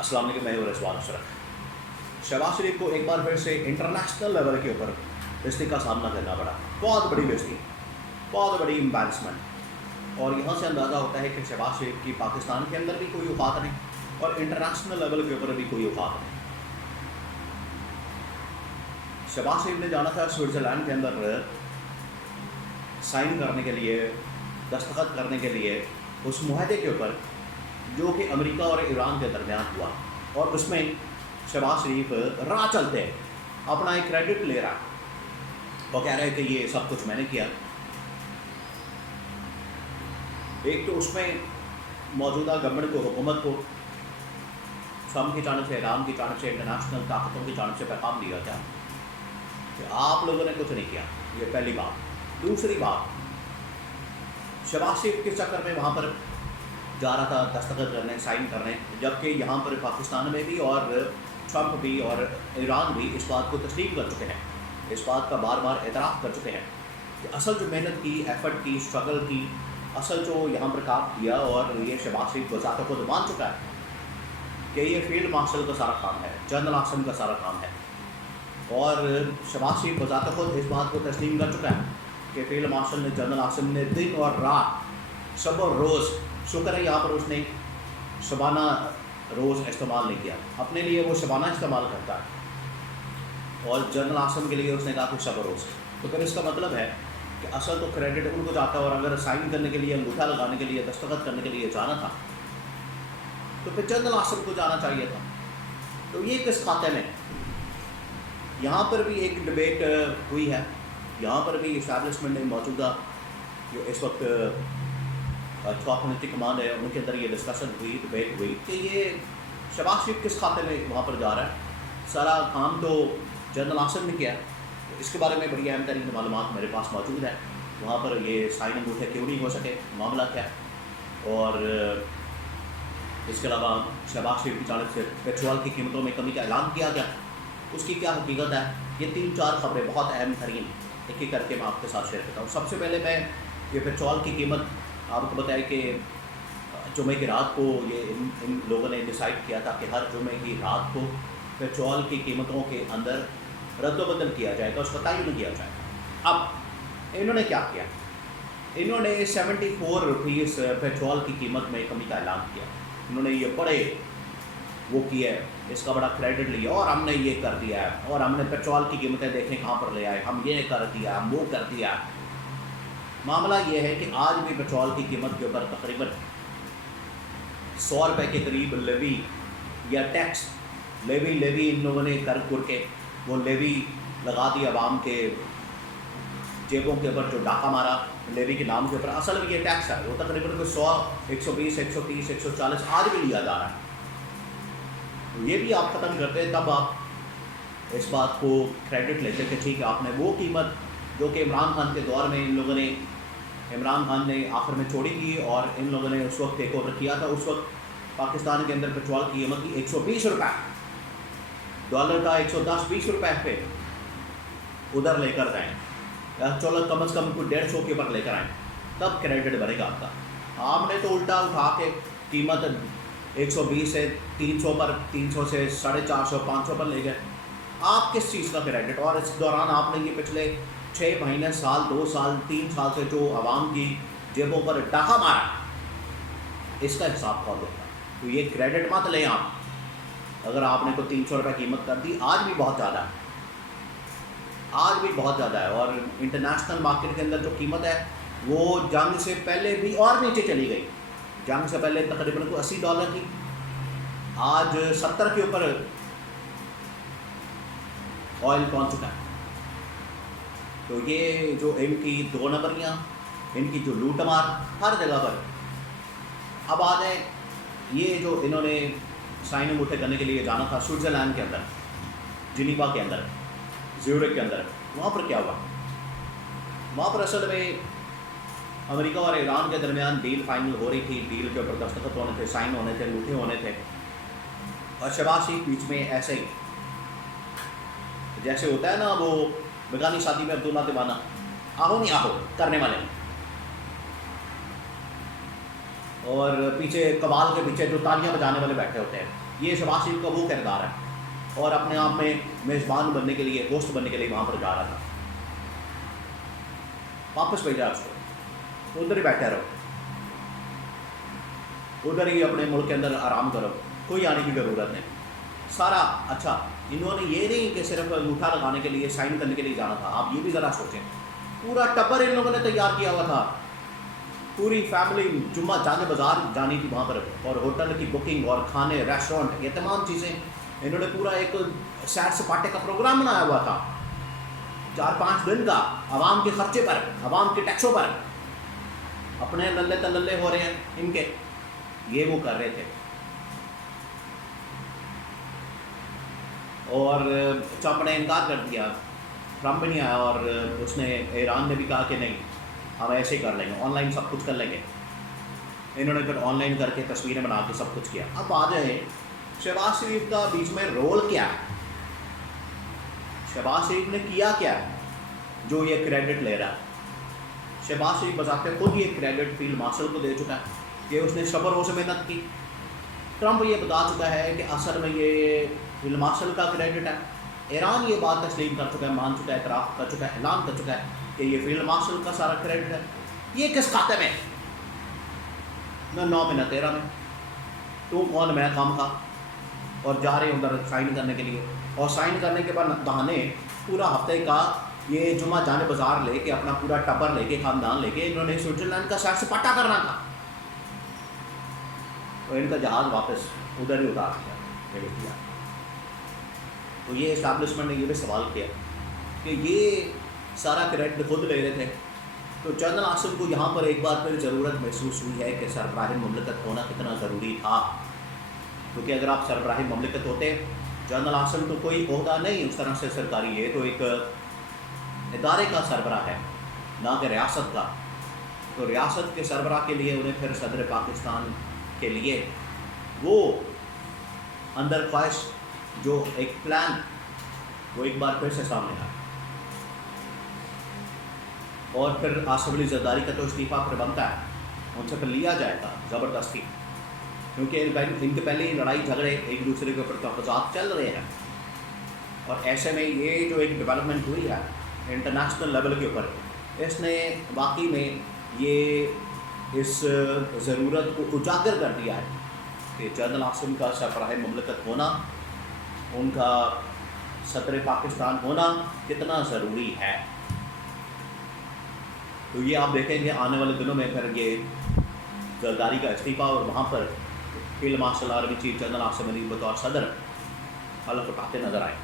अस्सलाम वालेकुम, मैं हूं रिजवान अशरफ। शहबाज शरीफ को एक बार फिर से इंटरनेशनल लेवल के ऊपर बेइज्जती का सामना करना पड़ा। बहुत बड़ी बेइज्जती, बहुत बड़ी एम्बैरसमेंट। और यहाँ से अंदाज़ा होता है कि शहबाज शरीफ की पाकिस्तान के अंदर भी कोई औकात नहीं और इंटरनेशनल लेवल के ऊपर भी कोई औकात नहीं। शहबाज शरीफ ने जाना था स्विट्ज़रलैंड के अंदर साइन करने के लिए, दस्तखत करने के लिए उस मुआहदे के ऊपर जो कि अमेरिका और ईरान के दरमियान हुआ। और उसमें शहबाज शरीफ राह चलते अपना एक क्रेडिट ले रहा, वो कह रहा है कि ये सब कुछ मैंने किया। एक तो उसमें मौजूदा गवर्नमेंट को, हुकूमत को ट्रम्प की जानब से, ईरान की जानब से, इंटरनेशनल ताकतों की जानब से पैगाम दिया था कि आप लोगों ने कुछ नहीं किया। ये पहली बात। दूसरी बात, शहबाज शरीफ के चक्कर में वहाँ पर जा रहा था दस्तखत करने, साइन करने, जबकि यहाँ पर पाकिस्तान में भी और ट्रम्प भी और ईरान भी इस बात को तस्लीम कर चुके हैं, इस बात का बार बार एतराफ़ कर चुके हैं कि असल जो मेहनत की, एफर्ट की, स्ट्रगल की, असल जो यहाँ पर काम किया, और ये शहबाज शरीफ वज़ात खुद मान चुका है कि ये फील्ड मार्शल का सारा काम है, जनरल आसम का सारा काम है। और शहबाज शरीफ वज़ात खुद इस बात को तस्लीम कर चुका है कि फील्ड मार्शल ने, जनरल आसम ने दिन और रात, सब और रोज़, शुक्र है यहाँ पर उसने शबाना रोज़ इस्तेमाल नहीं किया, अपने लिए वो शबाना इस्तेमाल करता है और जनरल आसम के लिए उसने कहा कुछ सब रोज़। तो फिर इसका मतलब है कि असल तो क्रेडिट उनको जाता है, और अगर साइन करने के लिए, अंगूठा लगाने के लिए, दस्तखत करने के लिए जाना था तो फिर जनरल आसम को जाना चाहिए था। तो ये किस खाते में? यहाँ पर भी एक डिबेट हुई है, यहाँ पर भी इस्टेब्लिशमेंट ने मौजूदा जो इस वक्त टॉप मिलिट्री कमांड है उनके अंदर ये डिस्कशन हुई, डिबेट हुई कि ये शहबाज शरीफ किस खाते में वहाँ पर जा रहा है। सारा काम तो जनरल आसम ने किया, तो इसके बारे में बड़ी अहम तरीन मालूमात मेरे पास मौजूद है। वहाँ पर ये साइन अंगूठे क्यों नहीं हो सके, मामला क्या, और इसके अलावा शहबाज शरीफ की जानब से पेट्रोल की कीमतों में कमी का ऐलान किया गया, उसकी क्या हकीकत है। ये 3-4 खबरें बहुत अहम तरीन एक एक करके मैं आपके साथ शेयर करता हूँ। सबसे पहले मैं ये पेट्रोल की कीमत आपको बताया कि जुमे की रात को ये इन लोगों ने डिसाइड किया था कि हर जुमे की रात को पेट्रोल की कीमतों के अंदर रद्दबदल किया जाएगा, उसका तयन किया जाएगा। अब इन्होंने क्या किया, इन्होंने 74 रुपीज़ पेट्रोल की कीमत में कमी का ऐलान किया। इन्होंने ये बड़े वो किया, इसका बड़ा क्रेडिट लिया, और हमने ये कर दिया है, और हमने पेट्रोल की कीमतें देखें कहाँ पर ले आए, हम ये कर दिया, हम वो कर दिया। मामला ये है कि आज भी पेट्रोल की कीमत के ऊपर तकरीबन 100 रुपये के करीब लेवी या टैक्स, लेवी इन लोगों ने कर के वो लेवी लगा दी आवाम के जेबों के ऊपर, जो डाका मारा लेवी के नाम के ऊपर। असल में ये टैक्स है, वो तकरीबन कोई 100, 120, 130, 140 आज भी लिया जा रहा है। तो ये भी आप ख़त्म करते हैं, तब आप इस बात को क्रेडिट लेते कि ठीक है, आपने वो कीमत जो कि इमरान खान के दौर में इन लोगों ने, इमरान खान ने आखिर में छोड़ी थी और इन लोगों ने उस वक्त टेक ओवर किया था। उस वक्त पाकिस्तान के अंदर पेट्रोल की कीमत थी 120 रुपये, डॉलर का 110-20 रुपये पे उधर लेकर जाएँ, चलो कम से कम कोई 150 के ऊपर लेकर आएँ, तब क्रेडिट बनेगा आपका। आपने तो उल्टा उठा के कीमत 120 से 300 पर, 300 से 450, 500 पर ले गए। आप किस चीज़ का क्रेडिट? और इस दौरान आपने ये पिछले 6 महीने, साल, 2 साल, 3 साल से जो आवाम की जेबों पर डाका मारा, इसका हिसाब कौन देगा? तो ये क्रेडिट मत लें आप। अगर आपने को 300 रुपये कीमत कर दी, आज भी बहुत ज़्यादा है, आज भी बहुत ज़्यादा है। और इंटरनेशनल मार्केट के अंदर जो कीमत है वो जंग से पहले भी और नीचे चली गई। जंग से पहले तकरीबन को $80 थी, आज 70 के ऊपर ऑयल पहुंच चुका है। तो ये जो इनकी 2 नंबरियाँ, इनकी जो लूट मार हर जगह पर। अब आ जाए ये जो इन्होंने साइन अंगूठे करने के लिए जाना था स्विट्ज़रलैंड के अंदर, जिनीवा के अंदर, ज़्यूरिख के अंदर, वहाँ पर क्या हुआ? वहाँ पर असल में अमेरिका और ईरान के दरमियान डील फाइनल हो रही थी, डील के ऊपर दस्तखत होने थे, साइन होने थे, अंगूठे होने थे, और शहबाज शरीफ बीच में ऐसे ही जैसे होता है ना वो बेगानी शादी में अब्दुल्ला दीवाना, आहो नहीं आहो करने वाले। और पीछे कबाल के पीछे जो तालियां बजाने वाले बैठे होते हैं, ये शहबाज शरीफ का वो किरदार है। और अपने आप में मेज़बान बनने के लिए, होस्ट बनने के लिए वहाँ पर जा रहा था। वापस भेजा उसको, उधर ही बैठे रहो, उधर ही अपने मुल्क के अंदर आराम करो, कोई आने की ज़रूरत नहीं। सारा अच्छा, इन्होंने ये नहीं कि सिर्फ अंगूठा लगाने के लिए, साइन करने के लिए जाना था। आप ये भी ज़रा सोचें, पूरा टब्बर इन लोगों ने तैयार किया हुआ था, पूरी फैमिली जुम्मा जाने बाज़ार जानी थी वहाँ पर, और होटल की बुकिंग और खाने, रेस्टोरेंट, ये तमाम चीज़ें इन्होंने पूरा एक सैर सपाटे का प्रोग्राम बनाया हुआ था, 4-5 दिन का, आवाम के खर्चे पर, आवाम के टैक्सों पर। अपने नल्ले तल्ले हो रहे हैं इनके, ये वो कर रहे थे। और ट्रंप ने इनकार कर दिया, ट्रंप भी नहीं आया, और उसने, ईरान ने भी कहा कि नहीं, हम ऐसे ही कर लेंगे, ऑनलाइन सब कुछ कर लेंगे। इन्होंने फिर ऑनलाइन करके तस्वीरें बना के सब कुछ किया। अब आ जाए शहबाज शरीफ का बीच में रोल क्या है, शहबाज शरीफ ने किया क्या है जो ये क्रेडिट ले रहा है। शहबाज शरीफ बजाते खुद ये क्रेडिट फील्ड मार्शल को दे चुका है कि उसने शबर से मेहनत की। ट्रंप ये बता चुका है कि असल में ये फील्ड मार्शल का क्रेडिट है। ईरान ये बात तस्लीम कर चुका है, मान चुका है, इतराफ़ कर चुका है, ऐलान कर चुका है कि ये फील्ड मार्शल का सारा क्रेडिट है। ये किस खाते में, न 9 में न 13 में, तू कौन, मैं काम खा। और जा रहे उधर साइन करने के लिए, और साइन करने के बाद बहाने पूरा हफ्ते का ये जुम्मा जाने बाज़ार लेके, अपना पूरा टब्बर लेके, ख़ानदान लेके, इन्होंने स्विट्ज़रलैंड का सैर सपाटा करना था। तो इनका जहाज़ वापस उधर ही उतार दिया। तो ये इस्टेब्लिशमेंट ने ये भी सवाल किया कि ये सारा क्रेडिट खुद ले रहे थे। तो जनरल आसिम को यहाँ पर एक बार फिर ज़रूरत महसूस हुई है कि सरबराह मुमलिकत होना कितना ज़रूरी था, क्योंकि अगर आप सरबराह मुमलिकत होते, जनरल आसिम तो कोई ओहदा नहीं उस तरह से सरकारी, ये तो एक इदारे का सरबराह है, ना कि रियासत का। तो रियासत के सरबराह के लिए उन्हें फिर सदर पाकिस्तान के लिए वो अंदर ख्वाहिश, जो एक प्लान, वो एक बार फिर से सामने आया। और फिर आसिफ अली जरदारी का तो इस्तीफ़ा फिर बनता है, उनसे फिर लिया जाएगा ज़बरदस्ती, क्योंकि इनके पहले ही लड़ाई झगड़े एक दूसरे के ऊपर तहफ़्फ़ुज़ात चल रहे हैं। और ऐसे में ये जो एक डेवलपमेंट हुई है इंटरनेशनल लेवल के ऊपर, इसने वाकई में ये इस ज़रूरत को उजागर कर दिया है कि जनरल आसिम का सरबराह मुमलिकत होना, उनका सदर पाकिस्तान होना कितना ज़रूरी है। तो ये आप देखेंगे आने वाले दिनों में फिर ये जरदारी का इस्तीफ़ा, और वहाँ पर field marshal army chief general Asim Ali बतौर सदर हलफ उठाते नज़र आए।